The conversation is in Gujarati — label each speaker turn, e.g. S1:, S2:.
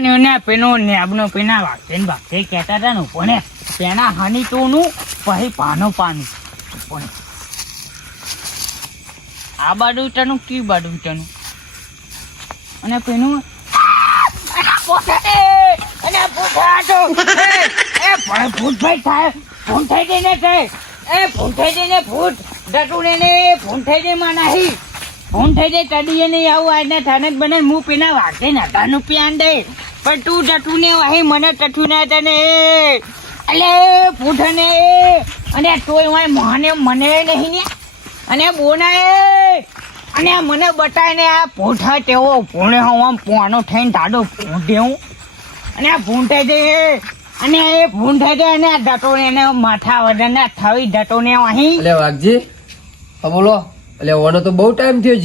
S1: ને ને પેનો નેબનો પેના વાગતે ને વાગતે કહેતા હતા ને પણ પેના હાની ટોનું પછી પાનો પાનું. પણ આ બાજુ ટનું કી બાજુ ટનું અને પેનું અને તો એ પણ ભૂત થઈ જઈને થાય એ ફોન થઈ જઈને ભૂત. ડટુને ને ફોન થઈ જઈ માં નહીં ફોન થઈ જાય તડીએ નહીં આવું આજના થાને બને હું પેલા વાગે ને તાનું પ્યાન દે પણ તું ટટુ ને વાહી મને ટટુ ને તને. અલે પૂઠને અને તોય વાય મને મને નહીં ને. અને બોના એ અને મને બતાય ને આ પૂઠા તેવો પૂણે હું આમ પોણો થઈને તાડો હું અને આ ભૂંઠે દે અને એ ભૂંઠે દે અને આ ડટો એને માથા વગર થવી ડટો ને અહીં.
S2: એટલે વાઘજી બોલો. એટલે ઓનો તો બહુ ટાઈમ થયો છે